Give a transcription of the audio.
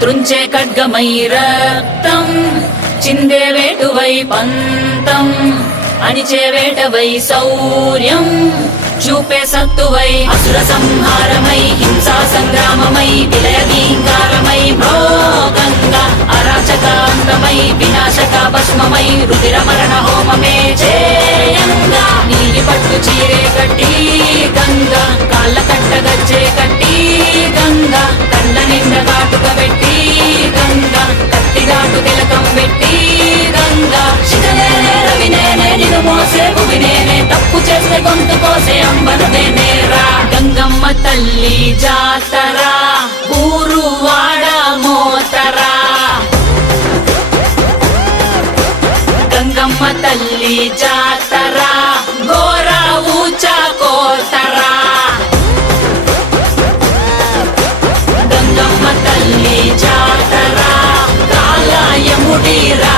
త్రుంచే ఖడ్గమై రక్తం చిందే వేటువై పంతం అణిచే వేటవై శౌర్యం చూపే సత్తువై అసుర సంహారమై హింసా సంగ్రామమై విలయగీంకారమై మృగంగా అరాచకాంతమై వినాశక భస్మమై రుధిర మరణ హోమమే చేయంగా నీలి పట్టు చీరే కట్టి గంగా కాళ్ళ కట్ట గజ్జే కట్టి గంగా కళ్ళ నిండ కాటుక పెట్టి గంగా కత్తిగాటు తిలకం పెట్టి గంగా శిఖనేనే రవినేనే నిన్ను మోసే భువినేనే తప్పు చేస్తే గొంతు కోసే అంబరుదేనేరా గంగమ్మ తల్లి జాతరా ఊరు వాడ మోతరా గంగమ్మ తల్లి జాతరా గోరా ఊచా కోతరా గంగమ్మ తల్లి జాతరా కాలాయముడిరా